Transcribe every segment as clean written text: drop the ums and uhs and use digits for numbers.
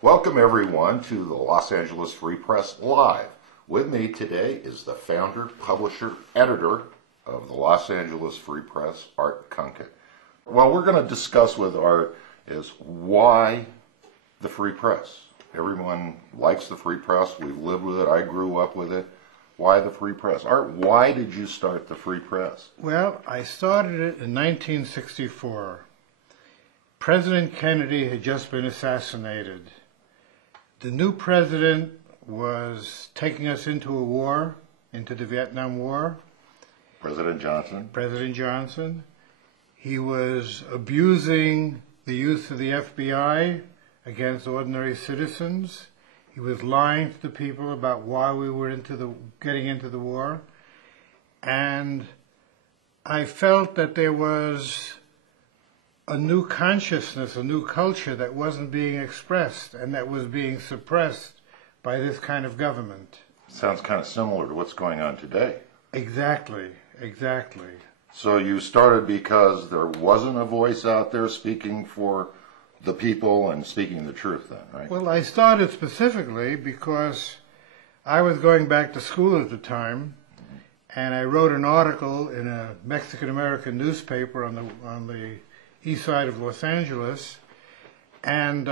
Welcome everyone to the Los Angeles Free Press Live. With me today is the founder, publisher, editor of the Los Angeles Free Press, Art Kunkin. What we're going to discuss with Art is why the Free Press. Everyone likes the Free Press. We've lived with it. I grew up with it. Why the Free Press? Art, why did you start the Free Press? Well, I started it in 1964. President Kennedy had just been assassinated. The new president was taking us into a war, into the Vietnam War. President Johnson. President Johnson. He was abusing the use of the FBI against ordinary citizens. He was lying to the people about why we were getting into the war. And I felt that there was a new consciousness, a new culture that wasn't being expressed and that was being suppressed by this kind of government. Sounds kind of similar to what's going on today. Exactly, exactly. So you started because there wasn't a voice out there speaking for the people and speaking the truth then, right? Well, I started specifically because I was going back to school at the time, and I wrote an article in a Mexican-American newspaper on the east side of Los Angeles, and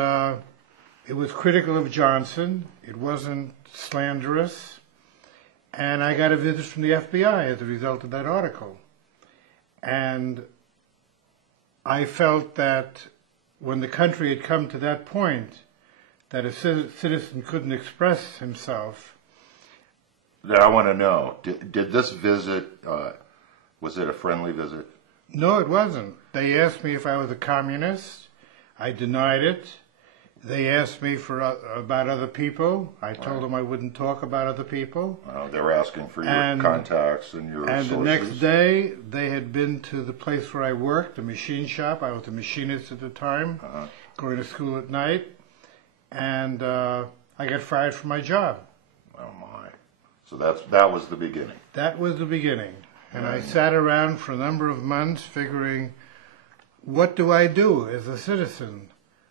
it was critical of Johnson. It wasn't slanderous, and I got a visit from the FBI as a result of that article. And I felt that when the country had come to that point that a citizen couldn't express himself. Now I want to know, did this visit, was it a friendly visit? No, it wasn't. They asked me if I was a communist. I denied it. They asked me about other people. I told them I wouldn't talk about other people. They were asking for your contacts and your sources. And the next day, they had been to the place where I worked, the machine shop. I was a machinist at the time, going to school at night. And I got fired from my job. Oh, my. So that was the beginning. That was the beginning. And I sat around for a number of months figuring, what do I do as a citizen?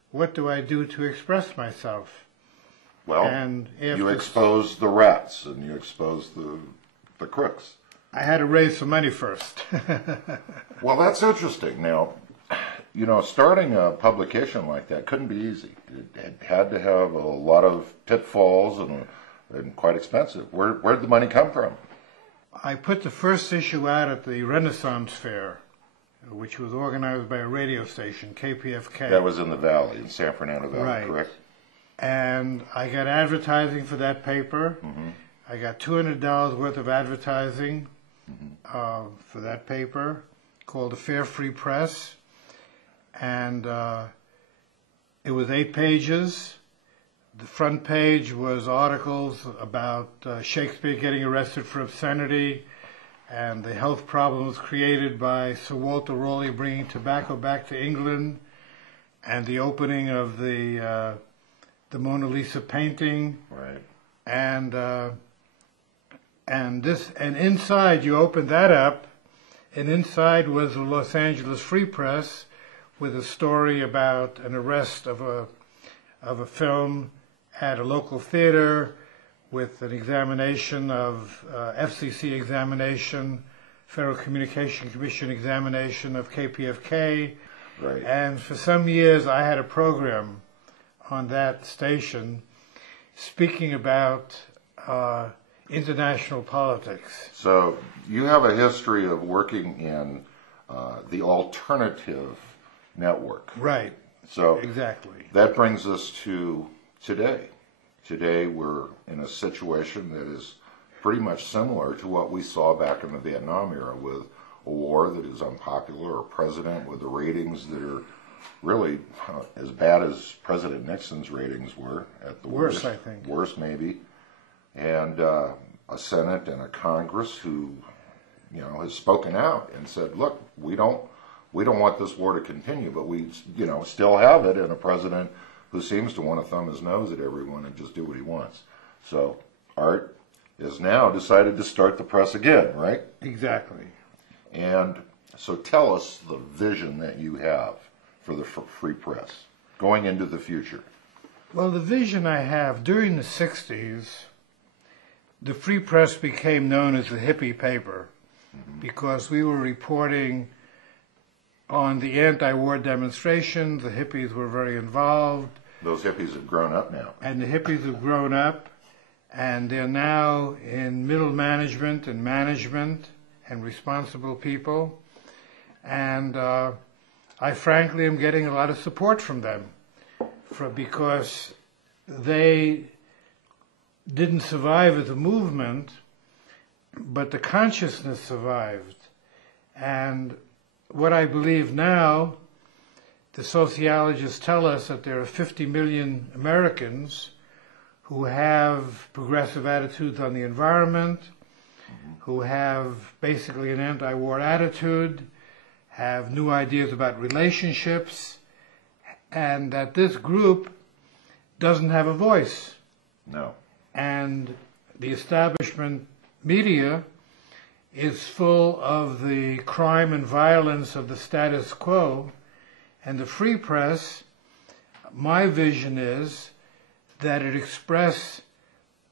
What do I do to express myself? Well, you exposed the rats and you exposed the crooks. I had to raise some money first. Well, that's interesting. Now, you know, starting a publication like that couldn't be easy. It had to have a lot of pitfalls and quite expensive. Where'd the money come from? I put the first issue out at the Renaissance Fair, which was organized by a radio station, KPFK. That was in the Valley, in San Fernando Valley, right. Correct? And I got advertising for that paper. Mm-hmm. I got $200 worth of advertising for that paper called the Fair Free Press. And it was 8 pages. The front page was articles about Shakespeare getting arrested for obscenity and the health problems created by Sir Walter Raleigh bringing tobacco back to England, and the opening of the Mona Lisa painting. Right. And inside, you opened that up, and inside was the Los Angeles Free Press with a story about an arrest of a film at a local theater, with an examination of FCC examination, Federal Communication Commission examination of KPFK. Right. And for some years I had a program on that station speaking about international politics. So you have a history of working in the alternative network. Right. So exactly. That brings us to today. Today we're in a situation that is pretty much similar to what we saw back in the Vietnam era, with a war that is unpopular, a president with the ratings that are really as bad as President Nixon's ratings were at the worst. Worse, I think. Worse, maybe. And a Senate and a Congress who, you know, has spoken out and said, look, we don't want this war to continue, but we, you know, still have it, and a president who seems to want to thumb his nose at everyone and just do what he wants. So Art has now decided to start the press again, right? Exactly. And so tell us the vision that you have for the Free Press going into the future. Well, the vision I have, during the 60s, the Free Press became known as the hippie paper because we were reporting on the anti-war demonstrations. The hippies were very involved. Those hippies have grown up now. And the hippies have grown up, and they're now in middle management and responsible people. And I frankly am getting a lot of support from them because they didn't survive as a movement, but the consciousness survived. And what I believe now, the sociologists tell us that there are 50 million Americans who have progressive attitudes on the environment, who have basically an anti-war attitude, have new ideas about relationships, and that this group doesn't have a voice. No. And the establishment media is full of the crime and violence of the status quo, and the Free Press, my vision is that it express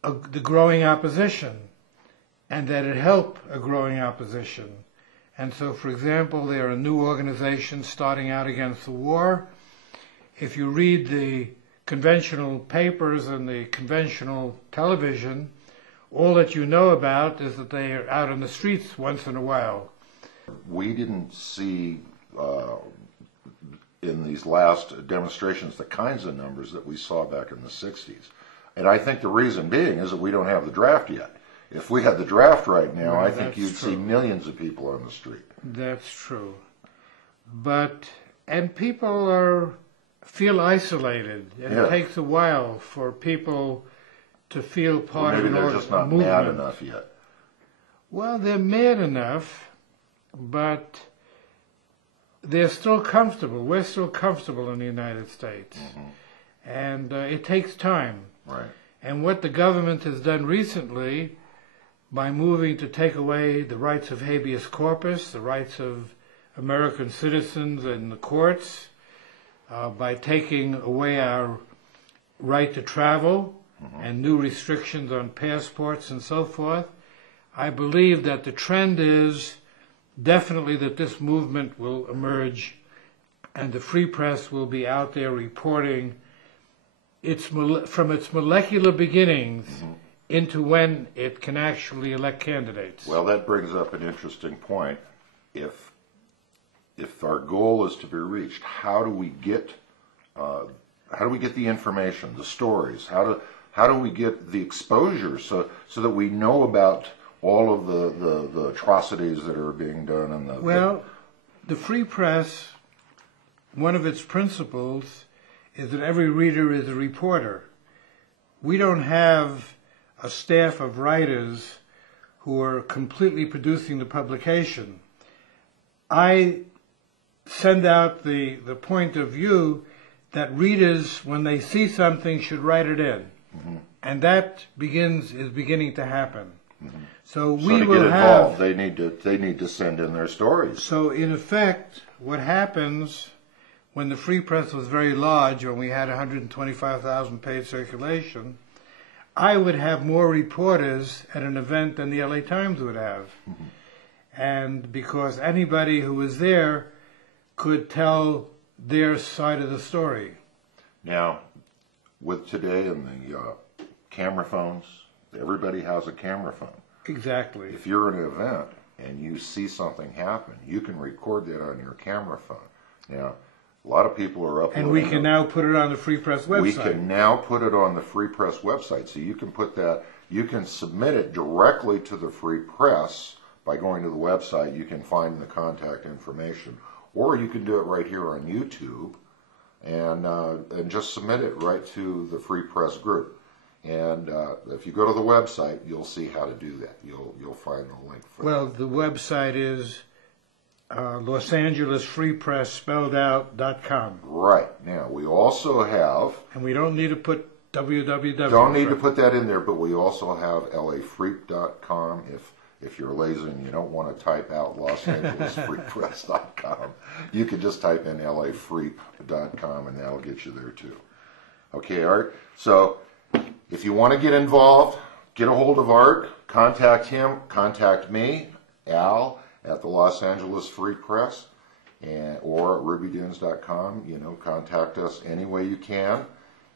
the growing opposition and that it help a growing opposition. And so, for example, there are new organizations starting out against the war. If you read the conventional papers and the conventional television, all that you know about is that they are out on the streets once in a while. We didn't see in these last demonstrations the kinds of numbers that we saw back in the 60s. And I think the reason being is that we don't have the draft yet. If we had the draft right now, I think you'd see millions of people on the street. That's true. And people feel isolated, and it takes a while for people to feel part of an maybe they're just not mad enough yet. Well, they're mad enough, but they're still comfortable. We're still comfortable in the United States. And it takes time. Right. And what the government has done recently, by moving to take away the rights of habeas corpus, the rights of American citizens in the courts, by taking away our right to travel and new restrictions on passports and so forth, I believe that the trend is definitely that this movement will emerge and the Free Press will be out there reporting from its molecular beginnings into when it can actually elect candidates. Well, that brings up an interesting point. If our goal is to be reached, how do we get the information, the stories? How do we get the exposure so that we know about all of the atrocities that are being done? Well, the Free Press, one of its principles is that every reader is a reporter. We don't have a staff of writers who are completely producing the publication. I send out the point of view that readers, when they see something, should write it in. And that is beginning to happen. So we to will get involved, they need to send in their stories. So in effect, what happens when the Free Press was very large, when we had 125,000 paid circulation, I would have more reporters at an event than the LA Times would have. And because anybody who was there could tell their side of the story. Now, with today and the camera phones, everybody has a camera phone. Exactly. If you're in an event and you see something happen, you can record that on your camera phone. Now, a lot of people are uploading. And we can now put it on the Free Press website. We can now put it on the Free Press website. So you can put that, you can submit it directly to the Free Press by going to the website. You can find the contact information. Or you can do it right here on YouTube and just submit it right to the Free Press group. And if you go to the website, you'll see how to do that. You'll find the link for Well, the website is Los Angeles Free Press spelled out.com. Right. Now, we also have... And we don't need to put www. Don't need to put that in there, but we also have lafreep.com. If you're lazy and you don't want to type out LosAngelesFreePress.com, you can just type in lafreep.com and that'll get you there too. Okay, Art. So if you want to get involved, get a hold of Art, contact him, contact me, Al, at the Los Angeles Free Press, or at rubydunes.com. You know, contact us any way you can,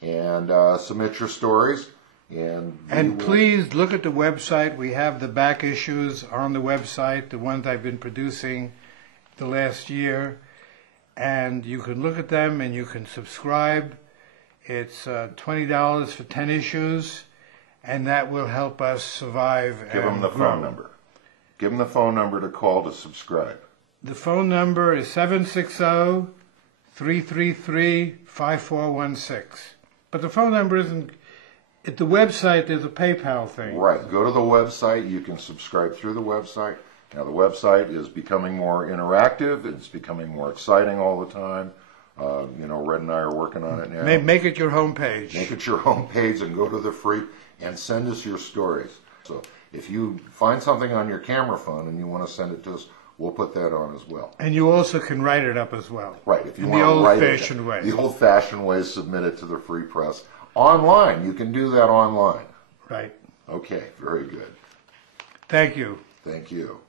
and submit your stories. And please look at the website. We have the back issues on the website, the ones I've been producing the last year. And you can look at them and you can subscribe. It's $20 for 10 issues, and that will help us survive. Give them the phone number. Give them the phone number to call to subscribe. The phone number is 760-333-5416. But the phone number isn't... At the website, there's a PayPal thing. Right. Go to the website. You can subscribe through the website. Now, the website is becoming more interactive. It's becoming more exciting all the time. You know, Red and I are working on it now. Make it your home page. Make it your home page and go to the free and send us your stories. So if you find something on your camera phone and you want to send it to us, we'll put that on as well. And you also can write it up as well. Right. If you in want the to write old-fashioned way. The old-fashioned way is submit it to the Free Press. Online. You can do that online. Right. Okay. Very good. Thank you. Thank you.